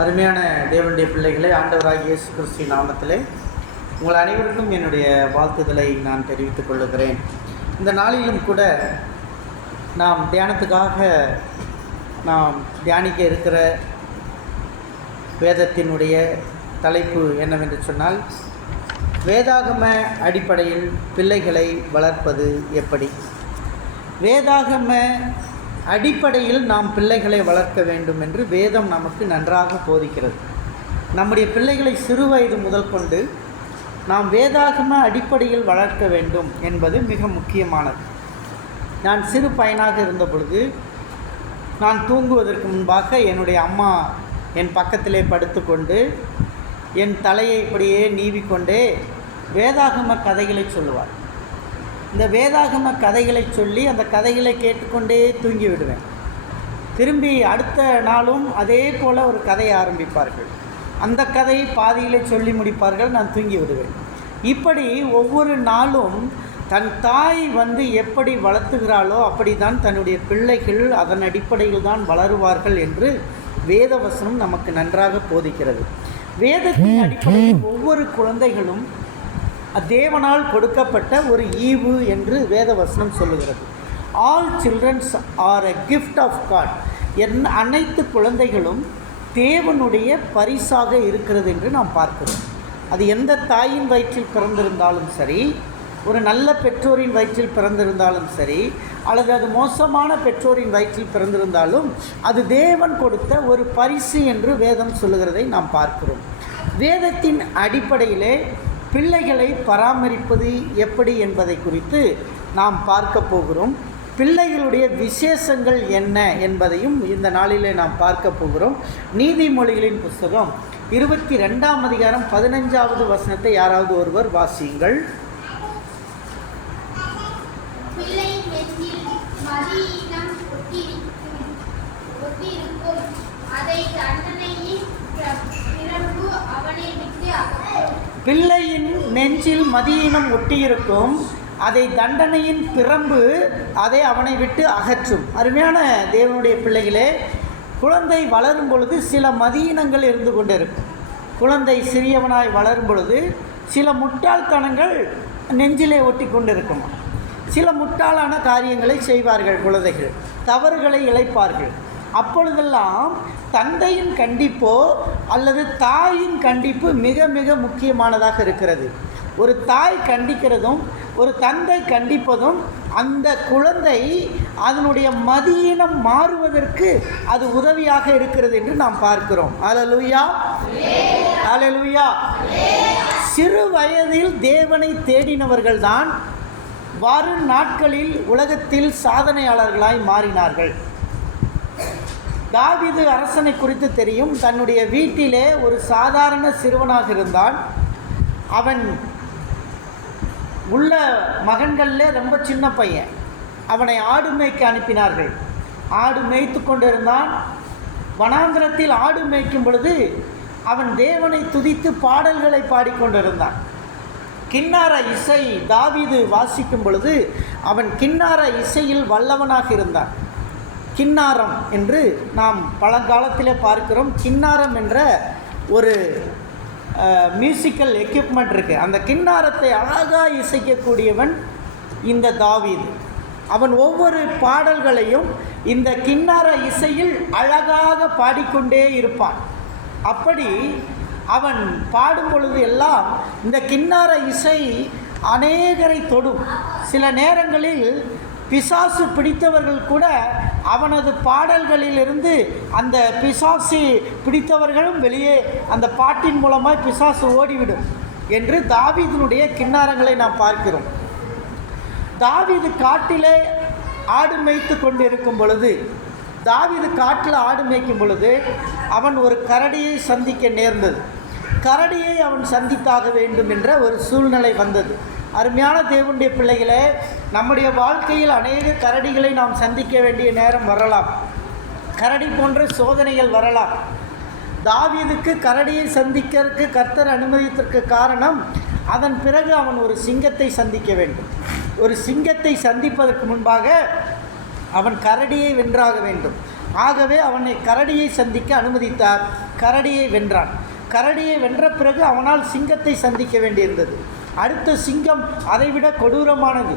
அருமையான தேவனுடைய பிள்ளைகளை, ஆண்டவராகிய இயேசு கிறிஸ்துவின் நாமத்திலே உங்கள் அனைவருக்கும் என்னுடைய வாழ்த்துதலை நான் தெரிவித்துக் கொள்ளுகிறேன். இந்த நாளிலும் கூட நாம் தியானத்துக்காக நாம் தியானிக்க இருக்கிற வேதத்தினுடைய தலைப்பு என்னவென்று சொன்னால், வேதாகம அடிப்படையில் பிள்ளைகளை வளர்ப்பது எப்படி. வேதாகம அடிப்படையில் நாம் பிள்ளைகளை வளர்க்க வேண்டும் என்று வேதம் நமக்கு நன்றாக போதிக்கிறது. நம்முடைய பிள்ளைகளை சிறு வயது முதல் கொண்டு நாம் வேதாகம அடிப்படையில் வளர்க்க வேண்டும் என்பது மிக முக்கியமானது. நான் சிறு பையனாக இருந்த பொழுது நான் தூங்குவதற்கு முன்பாக என்னுடைய அம்மா என் பக்கத்திலே படுத்துக்கொண்டு என் தலையை இப்படியே நீவிக்கொண்டே வேதாகம கதைகளை சொல்லுவார். இந்த வேதாகம கதைகளை சொல்லி அந்த கதைகளை கேட்டுக்கொண்டே தூங்கி விடுவேன். திரும்பி அடுத்த நாளும் அதே போல் ஒரு கதையை ஆரம்பிப்பார்கள். அந்த கதையை பாதியிலே சொல்லி முடிப்பார்கள், நான் தூங்கி விடுவேன். இப்படி ஒவ்வொரு நாளும் தன் தாய் எப்படி வளர்த்துகிறாளோ அப்படி தான் தன்னுடைய பிள்ளைகள் அதன் அடிப்படையில் தான் வளருவார்கள் என்று வேதவசனம் நமக்கு நன்றாக போதிக்கிறது. வேதத்தின் அடிப்படையில் ஒவ்வொரு குழந்தைகளும் தேவனால் கொடுக்கப்பட்ட ஒரு ஈவு என்று வேதவசனம் சொல்லுகிறது. All childrens are a gift of God. அனைத்து குழந்தைகளும் தேவனுடைய பரிசாக இருக்கிறது என்று நாம் பார்க்கிறோம். அது எந்த தாயின் வயிற்றில் பிறந்திருந்தாலும் சரி, ஒரு நல்ல பெற்றோரின் வயிற்றில் பிறந்திருந்தாலும் சரி, அல்லது அது மோசமான பெற்றோரின் வயிற்றில் பிறந்திருந்தாலும் அது தேவன் கொடுத்த ஒரு பரிசு என்று வேதம் சொல்லுகிறதை நாம் பார்க்கிறோம். வேதத்தின் அடிப்படையிலே பிள்ளைகளை பராமரிப்பது எப்படி என்பதை குறித்து நாம் பார்க்க போகிறோம். பிள்ளைகளுடைய விசேஷங்கள் என்ன என்பதையும் இந்த நாளிலே நாம் பார்க்க போகிறோம். நீதிமொழிகளின் புஸ்தகம் 22ஆம் அதிகாரம் 15வது வசனத்தை யாராவது ஒருவர் வாசியுங்கள். பிள்ளையின் நெஞ்சில் மதியீனம் ஒட்டியிருக்கும், அதை தண்டனையின் பிரம்பு அதை அவனை விட்டு அகற்றும். அருமையான தேவனுடைய பிள்ளைகளே, குழந்தை வளரும் பொழுது சில மதியீனங்கள் இருந்து கொண்டிருக்கும். குழந்தை சிறியவனாய் வளரும் பொழுது சில முட்டாள்தனங்கள் நெஞ்சிலே ஒட்டி கொண்டிருக்கும். சில முட்டாளான காரியங்களை செய்வார்கள் குழந்தைகள், தவறுகளை இழைப்பார்கள். அப்பொழுதெல்லாம் தந்தையின் கண்டிப்போ அல்லது தாயின் கண்டிப்பு மிக மிக முக்கியமானதாக இருக்கிறது. ஒரு தாய் கண்டிக்கிறதும் ஒரு தந்தை கண்டிப்பதும் அந்த குழந்தை அதனுடைய மதியீனம் மாறுவதற்கு அது உதவியாக இருக்கிறது என்று நாம் பார்க்கிறோம். அல்லேலூயா, அல்லேலூயா. சிறு வயதில் தேவனை தேடினவர்கள்தான் வரும் நாட்களில் உலகத்தில் சாதனையாளர்களாய் மாறினார்கள். தாவீது அரசனை குறித்து தெரியும். தன்னுடைய வீட்டிலே ஒரு சாதாரண சிறுவனாக இருந்தான். அவன் உள்ள மகன்களில் ரொம்ப சின்ன பையன். அவனை ஆடு மேய்க்க அனுப்பினார்கள். ஆடு மேய்த்து கொண்டிருந்தான். வனாந்திரத்தில் ஆடு மேய்க்கும் பொழுது அவன் தேவனை துதித்து பாடல்களை பாடிக்கொண்டிருந்தான். கின்னார இசை தாவீது வாசிக்கும் பொழுது அவன் கின்னார இசையில் வல்லவனாக இருந்தான். கின்னாரம் என்று நாம் பழங்காலத்திலே பார்க்கிறோம். கின்னாரம் என்ற ஒரு மியூசிக்கல் எக்யூப்மெண்ட் இருக்குது. அந்த கின்னாரத்தை அழகாக இசைக்கக்கூடியவன் இந்த தாவீது. அவன் ஒவ்வொரு பாடல்களையும் இந்த கின்னார இசையில் அழகாக பாடிக்கொண்டே இருப்பான். அப்படி அவன் பாடும் பொழுது எல்லாம் இந்த கின்னார இசை அநேகரை தொடும். சில நேரங்களில் பிசாசு பிடித்தவர்கள் கூட அவனது பாடல்களிலிருந்து அந்த பிசாசு பிடித்தவர்களும் வெளியே அந்த பாட்டின் மூலமாக பிசாசு ஓடிவிடும் என்று தாவீதினுடைய கின்னாரங்களை நாம் பார்க்கிறோம். தாவீது காட்டிலே ஆடு மேய்த்து கொண்டிருக்கும் பொழுது, தாவீது காட்டில் ஆடு மேய்க்கும் பொழுது அவன் ஒரு கரடியை சந்திக்க நேர்ந்தது. கரடியை அவன் சந்தித்தாக வேண்டும் என்ற ஒரு சூழ்நிலை வந்தது. அருமையான தேவனுடைய பிள்ளைகளே, நம்முடைய வாழ்க்கையில் அநேக கரடிகளை நாம் சந்திக்க வேண்டிய நேரம் வரலாம். கரடி போன்ற சோதனைகள் வரலாம். தாவீதுக்கு கரடியை சந்திக்கிறதுக்கு கர்த்தர் அனுமதித்திற்கு காரணம், அதன் பிறகு அவன் ஒரு சிங்கத்தை சந்திக்க வேண்டும். ஒரு சிங்கத்தை சந்திப்பதற்கு முன்பாக அவன் கரடியை வென்றாக வேண்டும். ஆகவே அவனை கரடியை சந்திக்க அனுமதித்தார். கரடியை வென்றான். கரடியை வென்ற பிறகு அவனால் சிங்கத்தை சந்திக்க வேண்டியிருந்தது. அடுத்த சிங்கம் அதைவிட கொடூரமானது.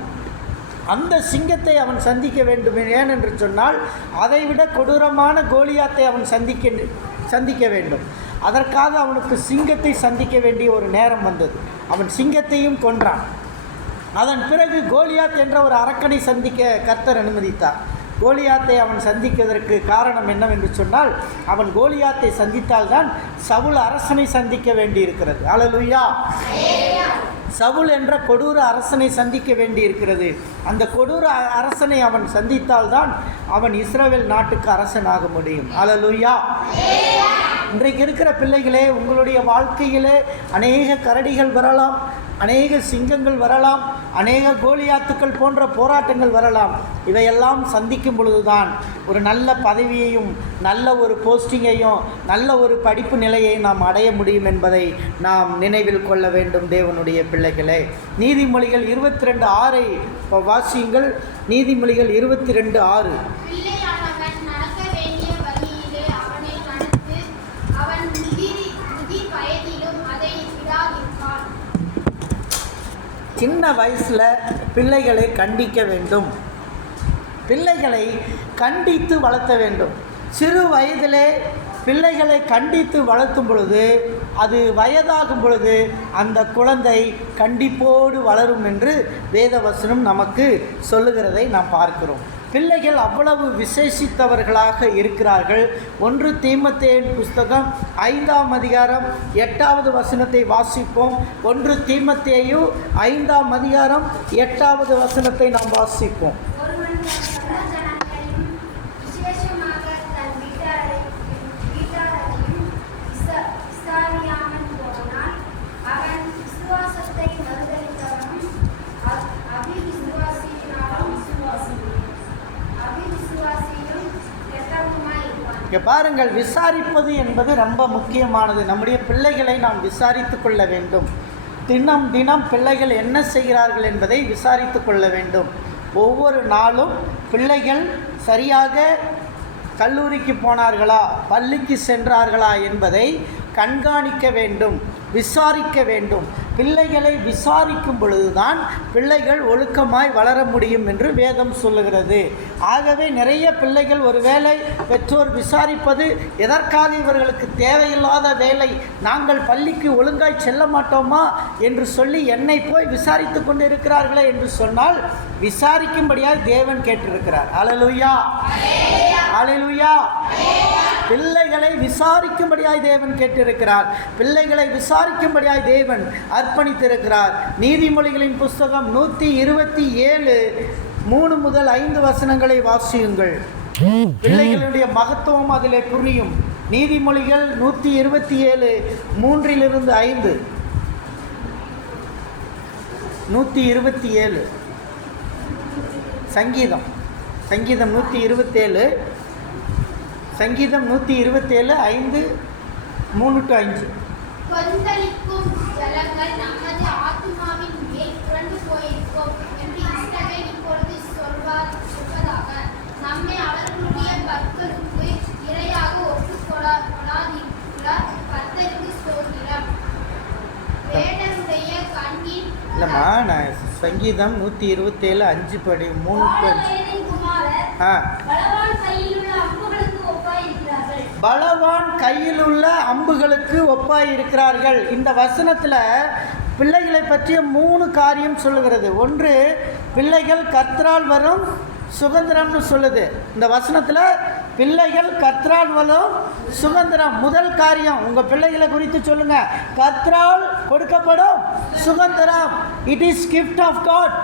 அந்த சிங்கத்தை அவன் சந்திக்க வேண்டும். ஏனென்று சொன்னால் அதைவிட கொடூரமான கோலியாத்தை அவன் சந்திக்க வேண்டும். அதற்காக அவனுக்கு சிங்கத்தை சந்திக்க வேண்டிய ஒரு நேரம் வந்தது. அவன் சிங்கத்தையும் கொன்றான். அதன் பிறகு கோலியாத் என்ற ஒரு அரக்கனை சந்திக்க கர்த்தர் அனுமதித்தார். கோலியாத்தை அவன் சந்திப்பதற்கு காரணம் என்னவென்று சொன்னால், அவன் கோலியாத்தை சந்தித்தால்தான் சவுல் அரசனை சந்திக்க வேண்டியிருக்கிறது. அல்லேலூயா. சவுல் என்ற கொடூர அரசனை சந்திக்க வேண்டியிருக்கிறது. அந்த கொடூர அரசனை அவன் சந்தித்தால்தான் அவன் இஸ்ரவேல் நாட்டுக்கு அரசனாக முடியும். அல்லேலூயா. இன்றைக்கு இருக்கிற பிள்ளைகளே, உங்களுடைய வாழ்க்கையிலே அநேக கரடிகள் வரலாம், அநேக சிங்கங்கள் வரலாம், அநேக கோலியாத்துக்கள் போன்ற போராட்டங்கள் வரலாம். இவையெல்லாம் சந்திக்கும் பொழுதுதான் ஒரு நல்ல பதவியையும் நல்ல ஒரு போஸ்டிங்கையும் நல்ல ஒரு படிப்பு நிலையை நாம் அடைய முடியும் என்பதை நாம் நினைவில் கொள்ள வேண்டும். தேவனுடைய பிள்ளைகளே, நீதிமொழிகள் 22:6 வாசியுங்கள். நீதிமொழிகள் 22:6. சின்ன வயசில் பிள்ளைகளை கண்டிக்க வேண்டும். பிள்ளைகளை கண்டித்து வளர்த்த வேண்டும். சிறு வயதிலே பிள்ளைகளை கண்டித்து வளர்த்தும் பொழுது அது வயதாகும் பொழுது அந்த குழந்தை கண்டிப்போடு வளரும் என்று வேதவசனம் நமக்கு சொல்லுகிறதை நாம் பார்க்கிறோம். பிள்ளைகள் அவ்வளவு விசேஷித்தவர்களாக இருக்கிறார்கள். 1 தீமோத்தேயு புஸ்தகம் 5ஆம் அதிகாரம் 8வது வசனத்தை வாசிப்போம். 1 தீமோத்தேயு 5ஆம் அதிகாரம் 8வது வசனத்தை நாம் வாசிப்போம். இங்கே பாருங்கள், விசாரிப்பது என்பது ரொம்ப முக்கியமானது. நம்முடைய பிள்ளைகளை நாம் விசாரித்து கொள்ள வேண்டும். தினம் தினம் பிள்ளைகள் என்ன செய்கிறார்கள் என்பதை விசாரித்து கொள்ள வேண்டும். ஒவ்வொரு நாளும் பிள்ளைகள் சரியாக கல்லூரிக்கு போனார்களா, பள்ளிக்கு சென்றார்களா என்பதை கண்காணிக்க வேண்டும், விசாரிக்க வேண்டும். பிள்ளைகளை விசாரிக்கும் பொழுதுதான் பிள்ளைகள் ஒழுக்கமாய் வளர முடியும் என்று வேதம் சொல்லுகிறது. ஆகவே நிறைய பிள்ளைகள் ஒருவேளை பெற்றோர் விசாரிப்பது எதற்காக, இவர்களுக்கு தேவையில்லாத வேலை, நாங்கள் பள்ளிக்கு ஒழுங்காய் செல்ல மாட்டோமா என்று சொல்லி என்னை போய் விசாரித்து கொண்டு இருக்கிறார்களே என்று சொன்னால், விசாரிக்கும்படியாக தேவன் கேட்டிருக்கிறார். அல்லேலூயா, அல்லேலூயா. பிள்ளைகளை விசாரிக்கும்படியாய் தேவன் கேட்டிருக்கிறார். பிள்ளைகளை விசாரிக்கும்படியாய் தேவன் அர்ப்பணித்திருக்கிறார். நீதிமொழிகளின் புஸ்தகம் 127 3 முதல் 5 வசனங்களை வாசியுங்கள். பிள்ளைகளுடைய மகத்துவம் அதிலே புரியும். நீதிமொழிகள் 127 3 5. 127 சங்கீதம் 127 சங்கீதம் 127 5 3-5. கொந்தளிக்கும் ஜலங்கள் நமது ஆத்துமாவின் மேல் புரண்டு போயிருக்கும் என்று இஸ்ரவேல் இப்பொழுது சொல்வதாக, நம்மை அவர்களுடைய பக்தருக்கு இரையாக ஒப்புக்கொள்ளாதிருக்கிற கர்த்தருக்கு ஸ்தோத்திரம். வேடனுடைய கண்ணின் இல்லைம்மா, நான் சங்கீதம் 127 5 படி 3 பலவான் கையில் உள்ள அம்புகளுக்கு ஒப்பாய் இருக்கிறார்கள். இந்த வசனத்தில் பிள்ளைகளை பற்றிய 3 காரியம் சொல்லுகிறது. ஒன்று, பிள்ளைகள் கர்த்தரால் வரும் சுதந்திரம்னு சொல்லுது. இந்த வசனத்தில் பிள்ளைகள் கர்த்தரால் வரும் சுதந்திரம். முதல் காரியம், உங்கள் பிள்ளைகளை குறித்து சொல்லுங்கள். கர்த்தரால் கொடுக்கப்படும் சுதந்திரம். It is gift of God.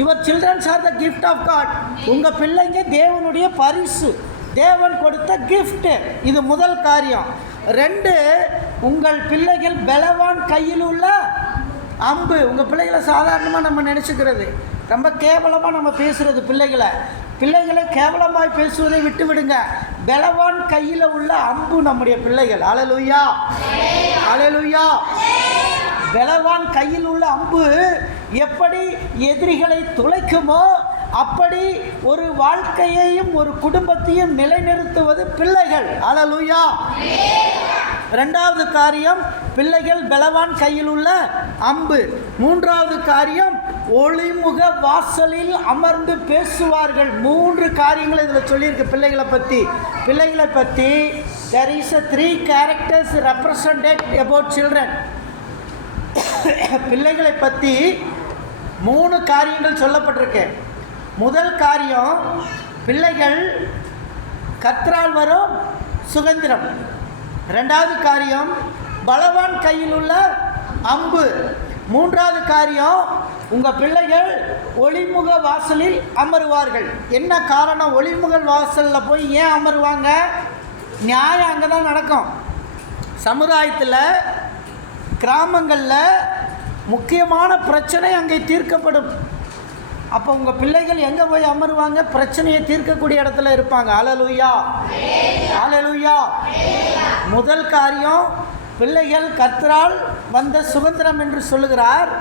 Your childrens are the gift of God. உங்கள் பிள்ளைங்க தேவனுடைய பரிசு, தேவன் கொடுத்த கிஃப்ட். இது முதல் காரியம். 2, உங்கள் பிள்ளைகள் பலவான் கையில் உள்ள அம்பு. உங்கள் பிள்ளைகளை சாதாரணமாக நம்ம நினச்சிக்கிறது, ரொம்ப கேவலமாக நம்ம பேசுகிறது. பிள்ளைகளை கேவலமாய் பேசுவதை விட்டு விடுங்க. பலவான் கையில் உள்ள அம்பு நம்முடைய பிள்ளைகள். அல்லேலூயா, அல்லேலூயா. பலவான் கையில் உள்ள அம்பு எப்படி எதிரிகளை துளைக்குமோ அப்படி ஒரு வாழ்க்கையையும் ஒரு குடும்பத்தையும் நிலைநிறுத்துவது பிள்ளைகள். அல்லேலூயா. இரண்டாவது காரியம், பிள்ளைகள் பலவான் கையில் உள்ள அம்பு. மூன்றாவது காரியம், ஒளிமுக வாசலில் அமர்ந்து பேசுவார்கள். 3 காரியங்கள் இதில் சொல்லியிருக்கு பிள்ளைகளை பற்றி. there is a 3 characters represented about children. பிள்ளைகளை பற்றி 3 காரியங்கள் சொல்லப்பட்டிருக்கு. முதல் காரியம், பிள்ளைகள் கர்த்தரால் வரும் சுதந்திரம். இரண்டாவது காரியம், பலவான் கையில் உள்ள அம்பு. மூன்றாவது காரியம், உங்கள் பிள்ளைகள் ஒளிமுக வாசலில் அமருவார்கள். என்ன காரணம்? ஒளிமுக வாசலில் போய் ஏன் அமருவாங்க? நியாயம் அங்கே தான் நடக்கும். சமுதாயத்தில், கிராமங்களில் முக்கியமான பிரச்சனை அங்கே தீர்க்கப்படும். அப்போ உங்கள் பிள்ளைகள் எங்கே போய் அமருவாங்க? பிரச்சனையை தீர்க்கக்கூடிய இடத்துல இருப்பாங்க. அல்லேலூயா, அல்லேலூயா. முதல் காரியம், பிள்ளைகள் கர்த்தரால் வந்த சுதந்திரம் என்று சொல்லுகிறார்.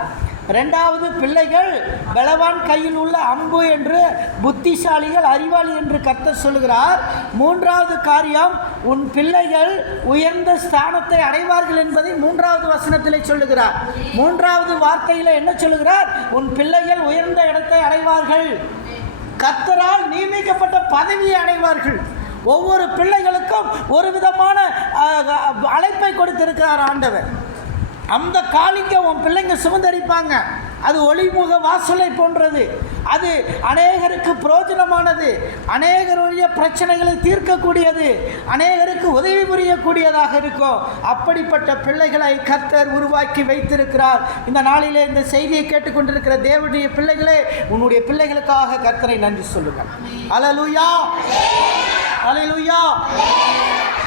இரண்டாவது, பிள்ளைகள் பலவான் கையில் உள்ள அம்பு என்று, புத்திசாலிகள் அறிவாளி என்று கர்த்தர் சொல்லுகிறார். மூன்றாவது காரியம், உன் பிள்ளைகள் உயர்ந்த ஸ்தானத்தை அடைவார்கள் என்பதை 3வது வசனத்திலே சொல்லுகிறார். 3வது வார்த்தையில் என்ன சொல்லுகிறார்? உன் பிள்ளைகள் உயர்ந்த இடத்தை அடைவார்கள், கர்த்தரால் நியமிக்கப்பட்ட பதவியை அடைவார்கள். ஒவ்வொரு பிள்ளைகளுக்கும் ஒரு விதமான அழைப்பை கொடுத்திருக்கிறார் ஆண்டவர். அந்த காலிங்க உன் பிள்ளைங்க சுதந்தரிப்பாங்க. அது ஒளிமுக வாசலை போன்றது. அது அநேகருக்கு பிரயோஜனமானது, அநேகருடைய பிரச்சனைகளை தீர்க்கக்கூடியது, அநேகருக்கு உதவி புரியக்கூடியதாக இருக்கும். அப்படிப்பட்ட பிள்ளைகளை கர்த்தர் உருவாக்கி வைத்திருக்கிறார். இந்த நாளிலே இந்த செய்தியை கேட்டுக்கொண்டிருக்கிற தேவனுடைய பிள்ளைகளே, உன்னுடைய பிள்ளைகளுக்காக கர்த்தரை நன்றி சொல்லுங்கள். அல்லேலூயா, அல்லேலூயா.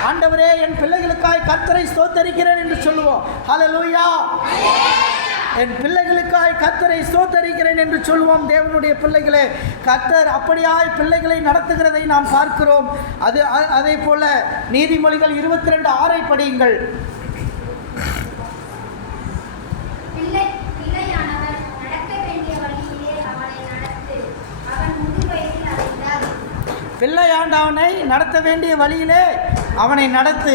ஆண்டவரே, என் பிள்ளைகளுக்காய் கர்த்தரை ஸ்தோத்தரிக்கிறேன் என்று சொல்லுவோம். அல்லேலூயா. என் பிள்ளைகளுக்காய் கர்த்தரை ஸ்தோத்தரிக்கிறேன் என்று சொல்லுவோம். தேவனுடைய பிள்ளைகளே, கர்த்தர் அப்படியாய் பிள்ளைகளை நடத்துகிறதை நாம் பார்க்கிறோம். அதே போல நீதிமொழிகள் 22:6 படியுங்கள். பிள்ளையாண்டவனை நடத்த வேண்டிய வழியிலே அவனை நடத்து,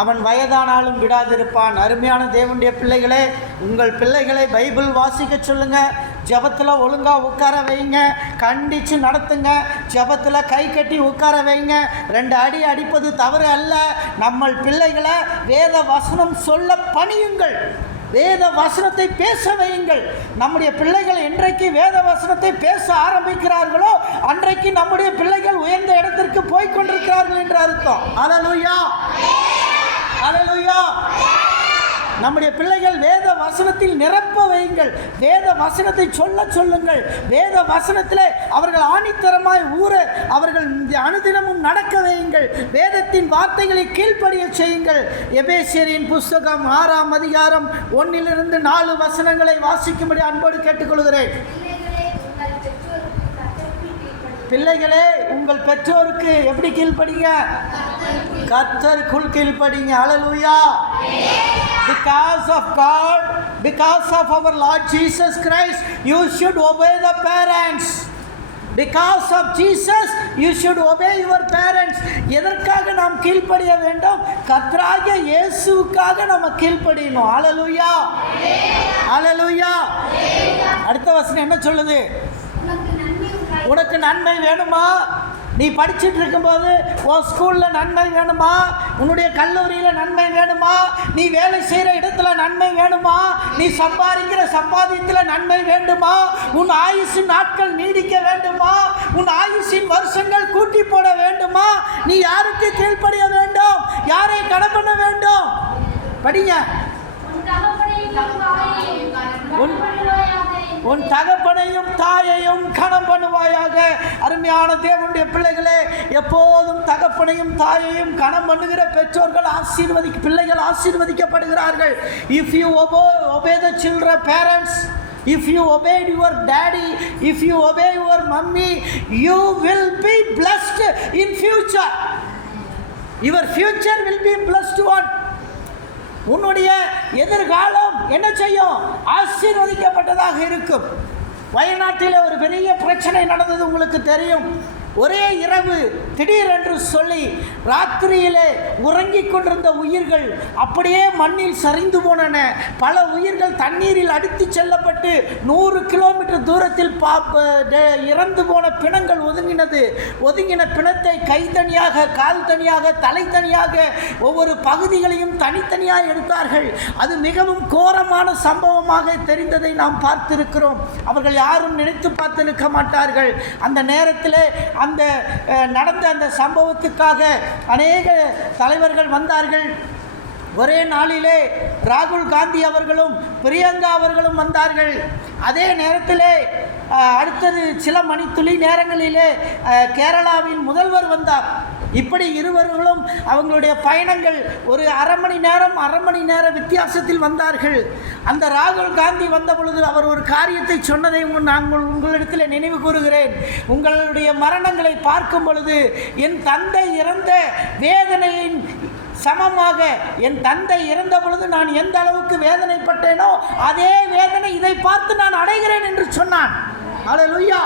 அவன் வயதானாலும் விடாதிருப்பான். அருமையான தேவனுடைய பிள்ளைகளே, உங்கள் பிள்ளைகளை பைபிள் வாசிக்க சொல்லுங்கள். ஜபத்தில் ஒழுங்காக உட்கார வைங்க, கண்டித்து நடத்துங்க. ஜபத்தில் கை கட்டி உட்கார வைங்க. 2 அடி அடிப்பது தவறு அல்ல. நம்ம பிள்ளைகளை வேத வசனம் சொல்ல பணியுங்கள், வேத வசனத்தை பேச வையுங்கள். நம்முடைய பிள்ளைகள் என்றைக்கு வேத வசனத்தை பேச ஆரம்பிக்கிறார்களோ அன்றைக்கு நம்முடைய பிள்ளைகள் உயர்ந்த இடத்திற்கு போய் கொண்டிருக்கிறார்கள் என்று அர்த்தம். அல்லேலூயா, அல்லேலூயா. நம்முடைய பிள்ளைகள் வேத வசனத்தில் நிரப்ப வையுங்கள். வேத வசனத்தை சொல்லுங்கள். வேத வசனத்திலே அவர்கள் ஆணித்தரமாய் அவர்கள் அனுதினமும் நடக்க வையுங்கள். வேதத்தின் வார்த்தைகளை கீழ்ப்படிய செய்யுங்கள். எபேசியரின் புஸ்தகம் 6ஆம் அதிகாரம் 1 - 4 வசனங்களை வாசிக்கும்படி அன்போடு கேட்டுக்கொள்கிறேன். பிள்ளைகளே, உங்கள் பெற்றோருக்கு எப்படி கீழ்ப்படிங்க? கர்த்தருக்குள் கீழ்ப்படிங்க. அல்லேலூயா. Because of God, because of our Lord Jesus Christ, you should obey the parents. Because of Jesus, you should obey your parents. எதற்காக நாம் கீழ்ப்படிய வேண்டும்? கர்த்தராகிய இயேசுவுக்காக நம்ம கீழ்ப்படியணும். அல்லேலூயா, அல்லேலூயா. அடுத்த வசனம் என்ன சொல்லுது? உனக்கு நன்மை வேணுமா? நீ படிச்சுட்டு இருக்கும்போது உன் ஸ்கூலில் நன்மை வேணுமா? உன்னுடைய கல்லூரியில் நன்மை வேணுமா? நீ வேலை செய்கிற இடத்துல நன்மை வேணுமா? நீ சம்பாதிக்கிற சம்பாதியத்தில் நன்மை வேண்டுமா? உன் ஆயுசின் நாட்கள் நீடிக்க வேண்டுமா? உன் ஆயுசின் வருஷங்கள் கூட்டி போட வேண்டுமா? நீ யாருக்கு கீழ்ப்படிய வேண்டும்? யாரை கடன் பண்ண வேண்டும்? படிங்க. உன் தகப்பனையும் தாயையும் கனம் பண்ணுவாயாக. அருமையான தேவனுடைய பிள்ளைகளே, எப்போதும் தகப்பனையும் தாயையும் கனம் பண்ணுகிற பெற்றோர்கள் பிள்ளைகள் ஆசீர்வதிக்கப்படுகிறார்கள். If you obey the children, parents, if you obey your daddy, if you obey your mummy, you will be blessed in future. Your future will be blessed one. உன்னுடைய எதிர்காலம் என்ன செய்யும்? ஆசீர்வதிக்கப்பட்டதாக இருக்கும். வயநாட்டில் ஒரு பெரிய பிரச்சனை நடந்தது, உங்களுக்கு தெரியும். ஒரே இரவு திடீரென்று சொல்லி ராத்திரியிலே உறங்கிக் கொண்டிருந்த உயிர்கள் அப்படியே மண்ணில் சரிந்து போனன. பல உயிர்கள் தண்ணீரில் அடித்து செல்லப்பட்டு 100 கிலோமீட்டர் தூரத்தில் இறந்து போன பிணங்கள் ஒதுங்கின பிணத்தை கை தனியாக, கால் தனியாக, தலை தனியாக ஒவ்வொரு பகுதிகளையும் தனித்தனியாக எடுத்தார்கள். அது மிகவும் கோரமான சம்பவமாக தெரிந்ததை நாம் பார்த்திருக்கிறோம். அவர்கள் யாரும் நினைத்து பார்த்திருக்க மாட்டார்கள். அந்த நேரத்தில் அந்த நடந்த அந்த சம்பவத்துக்காக அநேக தலைவர்கள் வந்தார்கள். ஒரே நாளிலே ராகுல் காந்தி அவர்களும் பிரியங்கா அவர்களும் வந்தார்கள். அதே நேரத்தில் அடுத்தது சில மணித்துளி நேரங்களிலே கேரளாவின் முதல்வர் வந்தார். இப்படி இருவர்களும் அவங்களுடைய பயணங்கள் ஒரு அரை மணி நேர வித்தியாசத்தில் வந்தார்கள். அந்த ராகுல் காந்தி வந்த பொழுது அவர் ஒரு காரியத்தை சொன்னதை நான் உங்களிடத்தில் நினைவு கூறுகிறேன். உங்களுடைய மரணங்களை பார்க்கும் பொழுது என் தந்தை இறந்த வேதனையின் சமமாக என் தந்தை இறந்த பொழுது நான் எந்த அளவுக்கு வேதனைப்பட்டேனோ அதே வேதனை இதை பார்த்து நான் அடைகிறேன் என்று சொன்னான். அல்லேலூயா.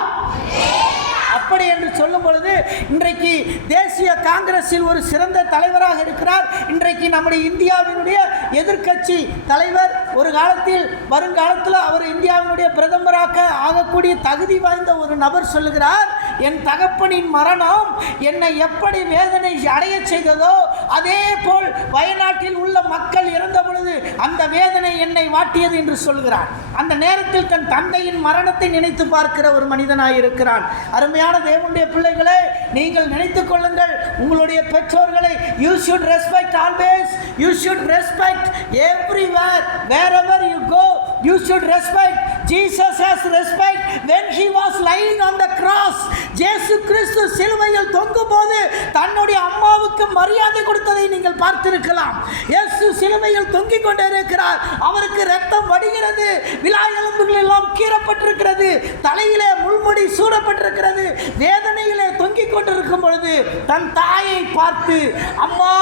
அப்படி என்று சொல்லும் பொழுது இன்றைக்கு தேசிய காங்கிரஸில் ஒரு சிறந்த தலைவராக இருக்கிறார். இன்றைக்கு நம்முடைய இந்தியாவினுடைய எதிர்க்கட்சி தலைவர். ஒரு காலத்தில் வருங்காலத்தில் அவர் இந்தியாவினுடைய பிரதமராக ஆகக்கூடிய தகுதி வாய்ந்த ஒரு நபர் சொல்லுகிறார், என் தகப்பனின் மரணம் என்னை எப்படி வேதனை அடைய செய்ததோ அதே போல் வயநாட்டில் உள்ள மக்கள் இறந்த பொழுது அந்த வேதனை என்னை வாட்டியது என்று சொல்கிறார். அந்த நேரத்தில் தன் தந்தையின் மரணத்தை நினைத்து பார்க்கிற ஒரு மனிதனாய் இருக்கிறான். அருமையான தேவனுடைய பிள்ளைகளே, நீங்கள் நினைத்துக் கொள்ளுங்கள், உங்களுடைய பெற்றோர்களை you should respect always, you should respect everywhere, wherever you go you should respect. Jesus has respect when he was lying on the cross. இயேசு கிறிஸ்து சிலுவையில் தொங்கும்போது தன்னுடைய அம்மாவுக்கு மரியாதை கொடுத்ததை நீங்கள் பார்த்திருக்கலாம். இயேசு சிலுவையில் தொங்கிக் கொண்டே இருக்கிறார். அவருக்கு ரத்தம் வடிகிறது, விலா எலும்புகள் எல்லாம் கீறப்பட்டிருக்கிறது, தலையிலே முள்முடி சூடப்பட்டிருக்கிறது. வேதனையிலே தொங்கிக் கொண்டிருக்கும் பொழுது தன் தாயை பார்த்து அம்மா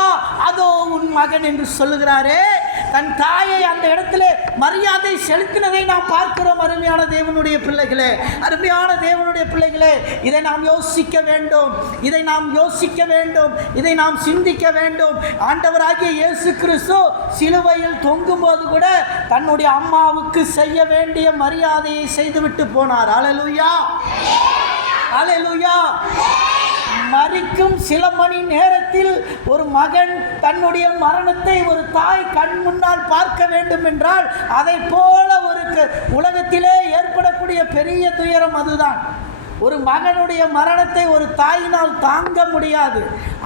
அதோ உன் மகன் என்று சொல்லுகிறாரே, தன் தாயை அந்த இடத்திலே மரியாதை செலுத்தினதை நாம் பார்க்கிறோம். அருமையான தேவனுடைய பிள்ளைகளே, அருமையான தேவனுடைய பிள்ளைகளே, இதை நாம் யோசிக்க வேண்டும், இதை நாம் யோசிக்க வேண்டும், இதை நாம் சிந்திக்க வேண்டும். ஆண்டவராகிய இயேசு கிறிஸ்து சிலுவையில் தொங்கும்போது கூட தன்னுடைய அம்மாவுக்கு செய்ய வேண்டிய மரியாதையை செய்துவிட்டு போனார். அல்லேலூயா, அல்லேலூயா. மரிக்கும் சில மணி நேரத்தில் ஒரு மகன் தன்னுடைய மரணத்தை ஒரு தாய் கண் முன்னால் பார்க்க வேண்டும் என்றால் அதை போல ஒரு உலகத்திலே ஏற்படக்கூடிய பெரிய துயரம் அதுதான். ஒரு மகனுடைய மரணத்தை ஒரு தாயினால் தாங்க முடியாது.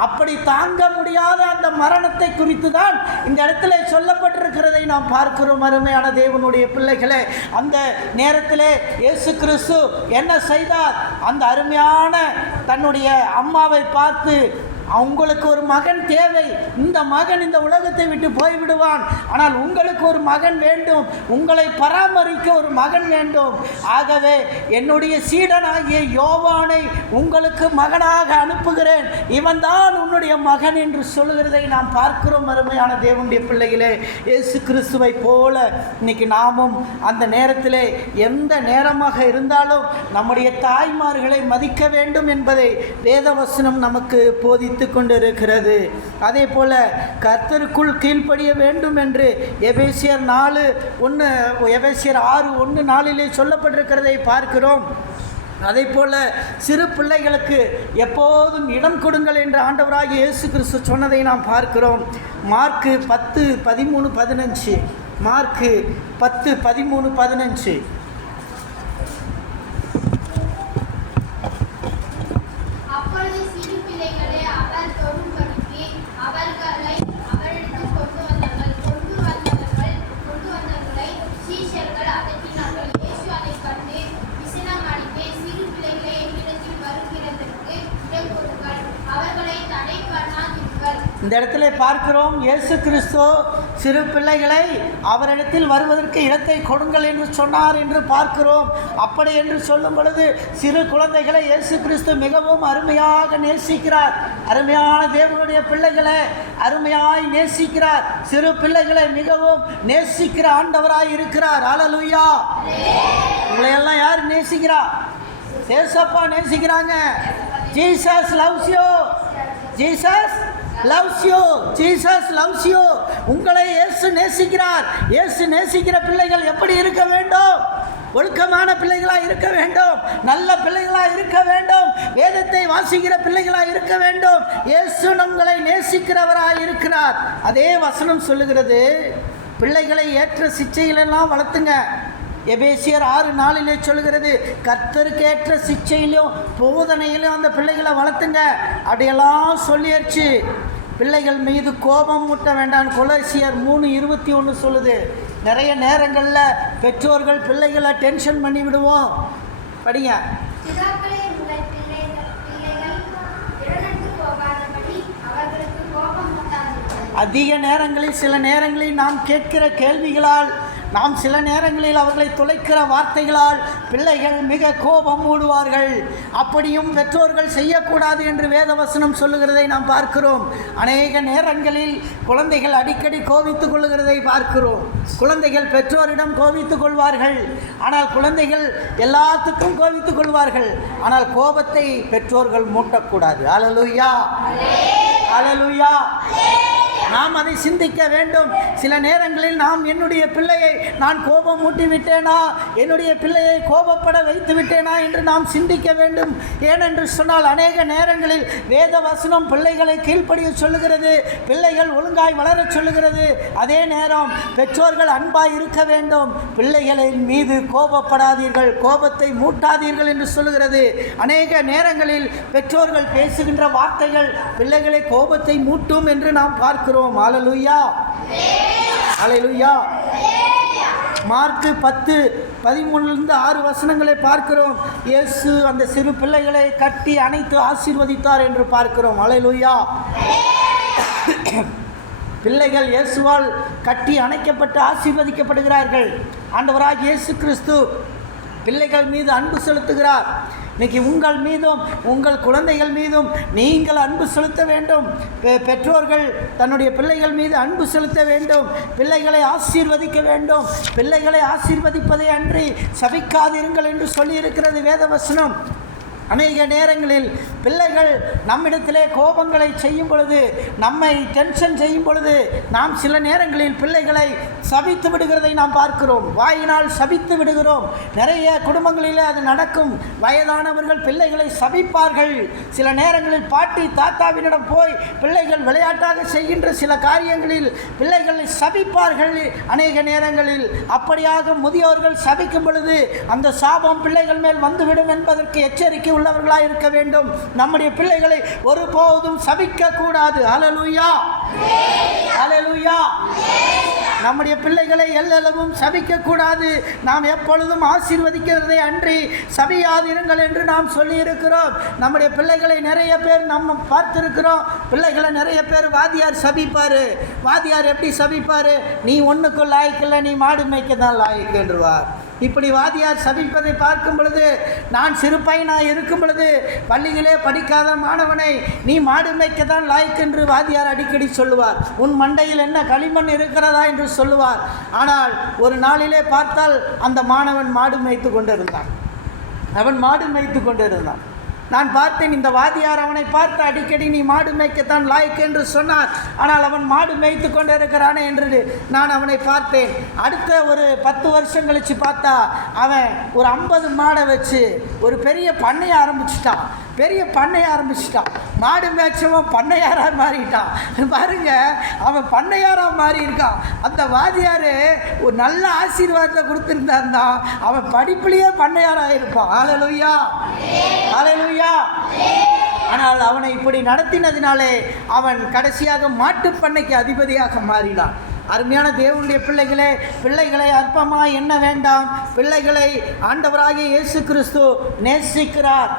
அப்படி தாங்க முடியாத அந்த மரணத்தை குறித்து தான் இந்த இடத்துல சொல்லப்பட்டிருக்கிறதை நாம் பார்க்கிறோம். அருமையான தேவனுடைய பிள்ளைகளே, அந்த நேரத்திலே இயேசு கிறிஸ்து என்ன செய்தார்? அந்த அருமையான தன்னுடைய அம்மாவை பார்த்து, உங்களுக்கு ஒரு மகன் தேவை, இந்த மகன் இந்த உலகத்தை விட்டு போய்விடுவான், ஆனால் உங்களுக்கு ஒரு மகன் வேண்டும், உங்களை பராமரிக்க ஒரு மகன் வேண்டும். ஆகவே என்னுடைய சீடனாகிய யோவானை உங்களுக்கு மகனாக அனுப்புகிறேன், இவன் தான் உன்னுடைய மகன் என்று சொல்லுகிறதை நாம் பார்க்கிறோம். அருமையான தேவனுடைய பிள்ளைகளே, இயேசு கிறிஸ்துவை போல இன்னைக்கு நாமும் அந்த நேரத்திலே எந்த நேரமாக இருந்தாலும் நம்முடைய தாய்மார்களை மதிக்க வேண்டும் என்பதை வேதவசனம் நமக்கு போதித்து கொண்டிருக்கிறது. அதே போல கர்த்தருக்குள் கீழ்ப்படிய வேண்டும் என்று எபேசியர் 6:1 சொல்லப்பட்டிருக்கிறதை பார்க்கிறோம். அதே போல சிறு பிள்ளைகளுக்கு எப்போதும் இடம் கொடுங்கள் என்று ஆண்டவராகிய இயேசு கிறிஸ்து சொன்னதை நாம் பார்க்கிறோம். Mark 10:13-15, mark 10:13-15. இந்த இடத்துல பார்க்கிறோம். இயேசு கிறிஸ்து சிறு பிள்ளைகளை அவரிடத்தில் வருவதற்கு இடத்தை கொடுங்கள் என்று சொன்னார் என்று பார்க்கிறோம். அப்படி என்று சொல்லும் பொழுது சிறு குழந்தைகளை இயேசு கிறிஸ்து மிகவும் அருமையாக நேசிக்கிறார். அருமையான தேவனுடைய பிள்ளைகளை அருமையாய் நேசிக்கிறார். சிறு பிள்ளைகளை மிகவும் நேசிக்கிற ஆண்டவராய் இருக்கிறார். ஹல்லேலூயா. உங்களை எல்லாம் யார் நேசிக்கிறா? ஏசப்பா நேசிக்கிறாங்க. Jesus loves you. Jesus loves you. Jesus loves you. உங்களை இயேசு நேசிக்கிறார். இயேசு நேசிக்கிற பிள்ளைகள் எப்படி இருக்க வேண்டும்? ஒழுக்கமான பிள்ளைகளாக இருக்க வேண்டும். நல்ல பிள்ளைகளாக இருக்க வேண்டும். வேதத்தை வாசிக்கிற பிள்ளைகளாக இருக்க வேண்டும். இயேசு உங்களை நேசிக்கிறவராக இருக்கிறார். அதே வசனம் சொல்லுகிறது, பிள்ளைகளை ஏற்ற சிச்சையிலெல்லாம் வளர்த்துங்க. எபேசியர் 6:4 சொல்லுகிறது, கர்த்தருக்கு ஏற்ற சிச்சையிலும் போதனையிலும் அந்த பிள்ளைகளை வளர்த்துங்க. அப்படியெல்லாம் சொல்லியாச்சு. பிள்ளைகள் மீது கோபம் மூட்ட வேண்டாம். கொலோசியர் 3:21 சொல்லுது. நிறைய நேரங்களில் பெற்றோர்கள் பிள்ளைகளை டென்ஷன் பண்ணி விடுவோம். படிங்க. அதிக நேரங்களில் சில நேரங்களில் நாம் கேட்கிற கேள்விகளால், நாம் சில நேரங்களில் அவர்களை துளைக்கிற வார்த்தைகளால் பிள்ளைகள் மிக கோபம் மூடுவார்கள். அப்படியும் பெற்றோர்கள் செய்யக்கூடாது என்று வேதவசனம் சொல்லுகிறதை நாம் பார்க்கிறோம். அநேக நேரங்களில் குழந்தைகள் அடிக்கடி கோபித்துக் கொள்ளுகிறதை பார்க்கிறோம். குழந்தைகள் பெற்றோரிடம் கோபித்துக் கொள்வார்கள். ஆனால் குழந்தைகள் எல்லாத்துக்கும் கோபித்துக் கொள்வார்கள். ஆனால் கோபத்தை பெற்றோர்கள் மூட்டக்கூடாது. ஹல்லேலூயா. ஹல்லேலூயா. நாம் அதை சிந்திக்க வேண்டும். சில நேரங்களில் நாம் என்னுடைய பிள்ளையை நான் கோபம் மூட்டி விட்டேனா, என்னுடைய பிள்ளையை கோபப்பட வைத்து விட்டேனா என்று நாம் சிந்திக்க வேண்டும். ஏனென்று சொன்னால் அநேக நேரங்களில் வேத வசனம் பிள்ளைகளை கீழ்ப்படிய சொல்லுகிறது, பிள்ளைகள் ஒழுங்காய் வளரச் சொல்லுகிறது. அதே நேரம் பெற்றோர்கள் அன்பாய் இருக்க வேண்டும். பிள்ளைகளின் மீது கோபப்படாதீர்கள், கோபத்தை மூட்டாதீர்கள் என்று சொல்லுகிறது. அநேக நேரங்களில் பெற்றோர்கள் பேசுகின்ற வார்த்தைகள் பிள்ளைகளை கோபத்தை மூட்டும் என்று நாம் பார்க்கிறோம். ஹல்லேலூயா. ஹல்லேலூயா. மார்க் 10:13-6 வசனங்களை பார்க்கிறோம். இயேசு அந்த சிறு பிள்ளைகளை கட்டி அணைத்து ஆசீர்வதித்தார் என்று பார்க்கிறோம். ஹல்லேலூயா. பிள்ளைகள் இயேசுவால் கட்டி அணைக்கப்பட்டு ஆசீர்வதிக்கப்படுகிறார்கள். ஆண்டவராகிய இயேசு கிறிஸ்து பிள்ளைகள் மீது அன்பு செலுத்துகிறார். இன்னைக்கு உங்கள் மீதும் உங்கள் குழந்தைகள் மீதும் நீங்கள் அன்பு செலுத்த வேண்டும். பெற்றோர்கள் தன்னுடைய பிள்ளைகள் மீது அன்பு செலுத்த வேண்டும். பிள்ளைகளை ஆசீர்வதிக்க வேண்டும். பிள்ளைகளை ஆசீர்வதிப்பதை அன்றி சபிக்காதிருங்கள் என்று சொல்லியிருக்கிறது வேதவசனம். அநேக நேரங்களில் பிள்ளைகள் நம்மிடத்திலே கோபங்களை செய்யும் பொழுது, நம்மை டென்ஷன் செய்யும் பொழுது, நாம் சில நேரங்களில் பிள்ளைகளை சபித்து விடுகிறதை நாம் பார்க்கிறோம். வாயினால் சபித்து விடுகிறோம். நிறைய குடும்பங்களிலே அது நடக்கும். வயதானவர்கள் பிள்ளைகளை சபிப்பார்கள். சில நேரங்களில் பாட்டி தாத்தாவினிடம் போய் பிள்ளைகள் விளையாட்டாக செய்கின்ற சில காரியங்களில் பிள்ளைகளை சபிப்பார்கள். அநேக நேரங்களில் அப்படியாக முதியோர்கள் சபிக்கும் பொழுது அந்த சாபம் பிள்ளைகள் மேல் வந்துவிடும் என்பதற்கு எச்சரிக்கை உள்ளவர்களாக இருக்க வேண்டும். நம்முடைய பிள்ளைகளை ஒருபோதும் சபிக்க கூடாது. ஹல்லேலூயா. ஹல்லேலூயா. நம்முடைய பிள்ளைகளை எல்லளவும் சபிக்க கூடாது. நாம் எப்பொழுதும் ஆசீர்வதிக்கிறதை அன்றி சபியாதிருங்கள் என்று நாம் சொல்லியிருக்கிறோம். நம்முடைய பிள்ளைகளை நிறைய பேர் நம்ம பார்த்துருக்கிறோம். பிள்ளைகளை நிறைய பேர் வாதியார் சபிப்பார். வாதியார் எப்படி சபிப்பார்? நீ ஒன்றுக்கும் லாய்க்கில்லை, நீ மாடு மேய்க்க தான் லாய்க்கு என்றுவார். இப்படி வாதியார் சபிப்பதை பார்க்கும் பொழுது, நான் சிறு பையனாக இருக்கும் பொழுது பள்ளியிலே படிக்காத மாணவனை நீ மாடு மேய்க்க தான் லாய்க்கு என்று வாதியார் அடிக்கடி சொல்லுவார். உன் மண்டையில் என்ன களிமண் இருக்கிறதா என்று சொல்லுவார். ஆனால் ஒரு நாளிலே பார்த்தால் அந்த மாணவன் மாடு மேய்த்து கொண்டிருந்தான். அவன் மாடு மேய்த்து கொண்டிருந்தான். நான் பார்த்தேன், இந்த வாதியார் அவனை பார்த்து அடிக்கடி நீ மாடு மேய்க்கத்தான் லாய்க்கு என்று சொன்னார். ஆனால் அவன் மாடு மேய்த்து கொண்டு இருக்கிறானே என்று நான் அவனை பார்த்தேன். அடுத்த ஒரு 10 வருஷம் கழித்து பார்த்தா அவன் ஒரு 50 மாடை வச்சு ஒரு பெரிய பண்ணையை ஆரம்பிச்சிட்டான். மாடு மேய்ச்சவன் பண்ணையாராக மாறிட்டான். பாருங்க, அவன் பண்ணையாராக மாறி இருக்கான். அந்த வாதியார் ஒரு நல்ல ஆசீர்வாதத்தை கொடுத்துருந்தாருந்தா அவன் படிப்புலேயே பண்ணையாராக இருப்பான். ஹல்லேலூயா. ஹல்லேலூயா. ஆனால் அவனை இப்படி நடத்தினதினாலே அவன் கடைசியாக மாட்டுப் பண்ணைக்கு அதிபதியாக மாறினான். அருமையான தேவனுடைய பிள்ளைகளை அற்பமாக எண்ண வேண்டாம். பிள்ளைகளை ஆண்டவராகிய இயேசு கிறிஸ்து நேசிக்கிறார்.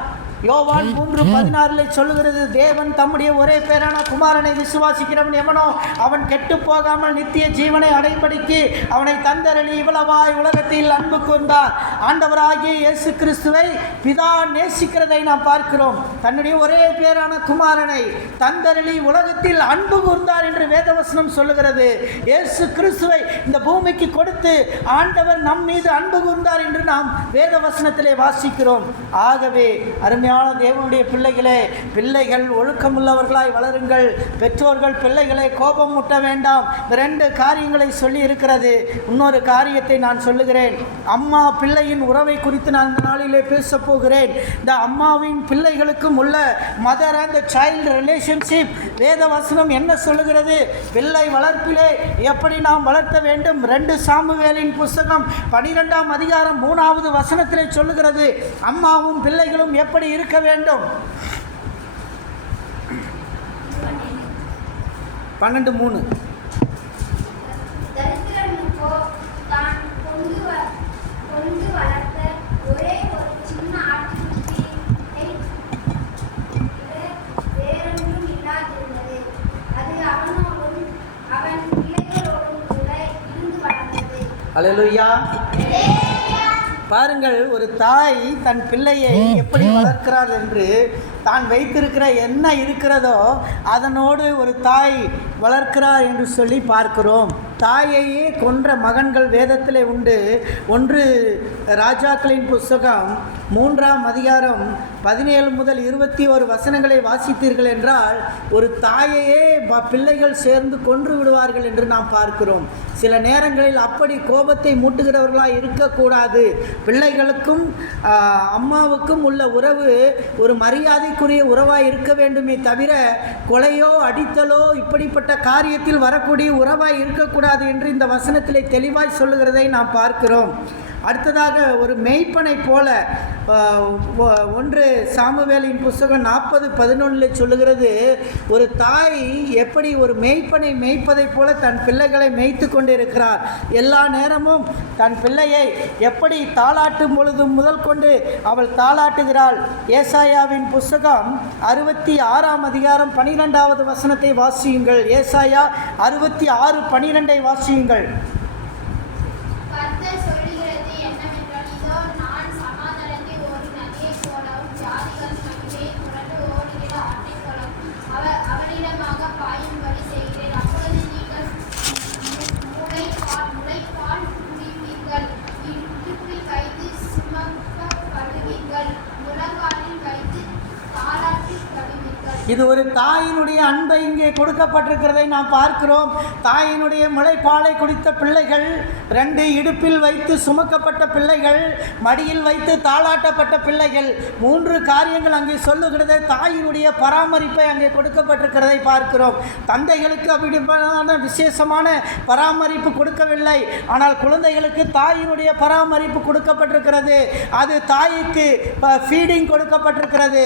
யோவான் 3:16 சொல்லுகிறது, தேவன் தம்முடைய ஒரே பேரான குமாரனை விசுவாசிக்கிறவன் எவனோ அவன் கெட்டு போகாமல் நித்திய ஜீவனை அடைபடிக்கு அவனை தந்தரளி இவ்வளவாய் உலகத்தில் அன்பு கூர்ந்தார். ஆண்டவராகிய இயேசு கிறிஸ்துவை பிதா நேசிக்கிறதை நாம் பார்க்கிறோம். தன்னுடைய ஒரே பேரான குமாரனை தந்தரளி உலகத்தில் அன்பு கூர்ந்தார் என்று வேதவசனம் சொல்லுகிறது. இயேசு கிறிஸ்துவை இந்த பூமிக்கு கொடுத்து ஆண்டவர் நம் மீது அன்பு கூர்ந்தார் என்று நாம் வேதவசனத்திலே வாசிக்கிறோம். ஆகவே அருமையான தேவனுடைய பிள்ளைகளே, பிள்ளைகள் ஒழுக்கமுள்ளவர்களாய் வளருங்கள். பெற்றோர்கள் பிள்ளைகளை கோபம் முட்ட வேண்டாம். 2 காரியங்களை சொல்லி இருக்கிறது. இன்னொரு காரியத்தை நான் சொல்லுகிறேன். அம்மா பிள்ளையின் உறவை குறித்து நான் இந்த நாளிலே பேச போகிறேன். இந்த அம்மாவின் பிள்ளைகளுக்கும் உள்ள மதர் அண்ட் சைல்டு ரிலேஷன்ஷிப் வேதவசனம் என்ன சொல்லுகிறது? பிள்ளை வளர்ப்பிலே எப்படி நாம் வளர்த்த வேண்டும்? 2 சாமுவேலின் புஸ்தகம் 12ஆம் அதிகாரம் 3வது வசனத்திலே சொல்லுகிறது, அம்மாவும் பிள்ளைகளும் எப்படி இருக்க வேண்டும். 12:3 தரித்திரனுக்கோ தான் கொண்டு வளர்த்த ஒரே ஒரு சின்ன ஆட்டுக்குட்டியை வேறொன்றும் இல்லாதிருந்தது. அது அவனோடும் அவன் பிள்ளைகளோடும் கூட இருந்து வளர்ந்தது. அல்லேலூயா. பாருங்கள், ஒரு தாய் தன் பிள்ளையை எப்படி வளர்க்கிறார் என்று, தான் வைத்திருக்கிற என்ன இருக்கிறதோ அதனோடு ஒரு தாய் வளர்க்கிறார் என்று சொல்லி பார்க்கிறோம். தாயையே கொன்ற மகன்கள் வேதத்திலே உண்டு. 1 ராஜாக்களின் புஸ்தகம் 3ஆம் அதிகாரம் 17 முதல் 21 வசனங்களை வாசித்தீர்கள் என்றால், ஒரு தாயையே பிள்ளைகள் சேர்ந்து கொன்று விடுவார்கள் என்று நாம் பார்க்கிறோம். சில நேரங்களில் அப்படி கோபத்தை மூட்டுகிறவர்களாக இருக்கக்கூடாது. பிள்ளைகளுக்கும் அம்மாவுக்கும் உள்ள உறவு ஒரு மரியாதைக்குரிய உறவாக இருக்க வேண்டுமே தவிர கொலையோ அடித்தலோ இப்படிப்பட்ட காரியத்தில் வரக்கூடிய உறவாக இருக்கக்கூடாது என்று இந்த வசனத்திலே தெளிவாய் சொல்லுகிறதை நாம் பார்க்கிறோம். அடுத்ததாக ஒரு மெய்ப்பனை போல 1 சாமுவேலின் புஸ்தகம் 40:11 சொல்லுகிறது, ஒரு தாய் எப்படி ஒரு மெய்ப்பனை மேய்ப்பதை போல தன் பிள்ளைகளை மேய்த்து கொண்டிருக்கிறார். எல்லா நேரமும் தன் பிள்ளையை எப்படி தாளாட்டும் பொழுது முதல் கொண்டு அவள் தாளாட்டுகிறாள். ஏசாயாவின் புஸ்தகம் 66ஆம் அதிகாரம் 12வது வசனத்தை வாசியுங்கள். ஏசாயா 66:12 வாசியுங்கள். இது ஒரு தாயினுடைய அன்பை இங்கே கொடுக்கப்பட்டிருக்கிறதை நாம் பார்க்கிறோம். தாயினுடைய முளைப்பாலை குடித்த பிள்ளைகள், 2 இடுப்பில் வைத்து சுமக்கப்பட்ட பிள்ளைகள், மடியில் வைத்து தாளாட்டப்பட்ட பிள்ளைகள், 3 காரியங்கள் அங்கே சொல்லுகிறது. தாயினுடைய பராமரிப்பை அங்கே கொடுக்கப்பட்டிருக்கிறதை பார்க்கிறோம். தந்தைகளுக்கு அப்படியான விசேஷமான பராமரிப்பு கொடுக்கவில்லை, ஆனால் குழந்தைகளுக்கு தாயினுடைய பராமரிப்பு கொடுக்கப்பட்டிருக்கிறது. அது தாய்க்கு ஃபீடிங் கொடுக்கப்பட்டிருக்கிறது,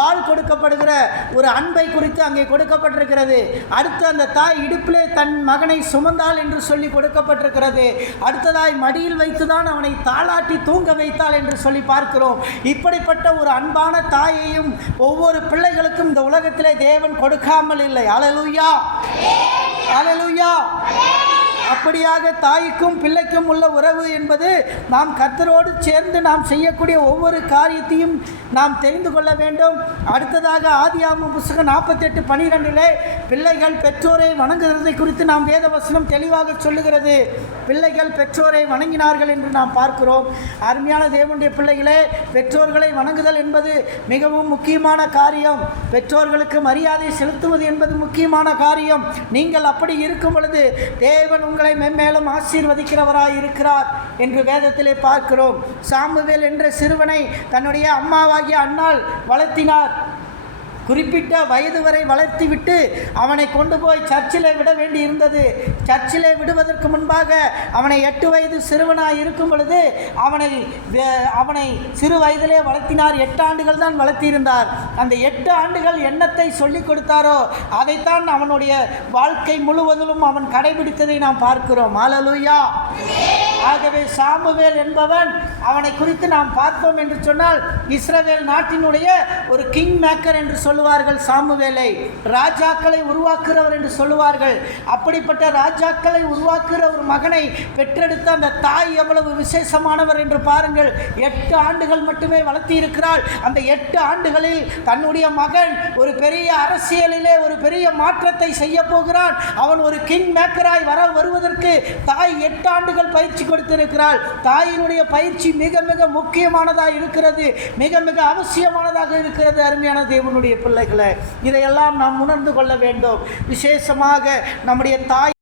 பால் கொடுக்கப்படுகிறது, ஒரு அன்பை குறித்து அங்கே கொடுக்கப்பட்டிருக்கிறது. அடுத்து அந்த தாய் இடுப்பிலே தன் மகனை சுமந்தாள் என்று சொல்லி கொடுக்கப்பட்டிருக்கிறது. அடுத்ததாய் மடியில் வைத்துதான் அவனை தாளாட்டி தூங்க வைத்தாள் என்று சொல்லி பார்க்கிறோம். இப்படிப்பட்ட ஒரு அன்பான தாயையும் ஒவ்வொரு பிள்ளைகளுக்கும் இந்த உலகத்திலே தேவன் கொடுக்காமல் இல்லை. அல்லேலூயா, அல்லேலூயா. அப்படியாக தாய்க்கும் பிள்ளைக்கும் உள்ள உறவு என்பது நாம் கர்த்தரோடு சேர்ந்து நாம் செய்யக்கூடிய ஒவ்வொரு காரியத்தையும் நாம் தெரிந்து கொள்ள வேண்டும். அடுத்ததாக ஆதியாகமம் புஸ்தகம் 48:12 பிள்ளைகள் பெற்றோரை வணங்குகிறதை குறித்து நாம் வேதவசனம் தெளிவாக சொல்லுகிறது. பிள்ளைகள் பெற்றோரை வணங்கினார்கள் என்று நாம் பார்க்கிறோம். அருமையான தேவனுடைய பிள்ளைகளே, பெற்றோர்களை வணங்குதல் என்பது மிகவும் முக்கியமான காரியம். பெற்றோர்களுக்கு மரியாதை செலுத்துவது என்பது முக்கியமான காரியம். நீங்கள் அப்படி இருக்கும் பொழுது தேவன் உங்களை மென்மேலும் ஆசீர்வதிக்கிறவராய் இருக்கிறார் என்று வேதத்திலே பார்க்கிறோம். சாமுவேல் என்ற சிறுவனை தன்னுடைய அம்மாவாகிய அன்னாள் வளர்த்தினார். குறிப்பிட்ட வயது வரை வளர்த்திவிட்டு அவனை கொண்டு போய் சர்ச்சிலே விட வேண்டி இருந்தது. சர்ச்சிலே விடுவதற்கு முன்பாக அவனை 8 வயது சிறுவனாக இருக்கும் பொழுது அவனை சிறு வயதிலே வளர்த்தினார். 8 ஆண்டுகள் தான் வளர்த்தியிருந்தார். அந்த 8 ஆண்டுகள் என்னத்தை சொல்லிக் கொடுத்தாரோ அதைத்தான் அவனுடைய வாழ்க்கை முழுவதிலும் அவன் கடைபிடித்ததை நாம் பார்க்கிறோம். அல்லேலூயா. ஆகவே சாமுவேல் என்பவன் அவனை குறித்து நாம் பார்ப்போம் என்று சொன்னால், இஸ்ரவேல் நாட்டினுடைய ஒரு கிங் மேக்கர் என்று சொல்லுவார்கள் சாமுவேலை. ராஜாக்களை உருவாக்குறவர் என்று சொல்லுவார்கள். அப்படிப்பட்ட ராஜாக்களை உருவாக்குகிற ஒரு மகனை பெற்றெடுத்த அந்த தாய் எவ்வளவு விசேஷமானவர் என்று பாருங்கள். 8 ஆண்டுகள் மட்டுமே வளர்த்தி இருக்கிறாள். அந்த 8 ஆண்டுகளில் தன்னுடைய மகன் ஒரு பெரிய அரசியலிலே ஒரு பெரிய மாற்றத்தை செய்ய போகிறான். அவன் ஒரு கிங் மேக்கராய் வருவதற்கு தாய் 8 ஆண்டுகள் பயிற்சி கொடுத்திருக்கிறாள். தாயினுடைய பயிற்சி மிக மிக முக்கியமானதாக இருக்கிறது, மிக மிக அவசியமானதாக இருக்கிறது. அருமையான தேவனுடைய பிள்ளைகளை, இதையெல்லாம் நாம் உணர்ந்து கொள்ள வேண்டும். விசேஷமாக நம்முடைய தாய்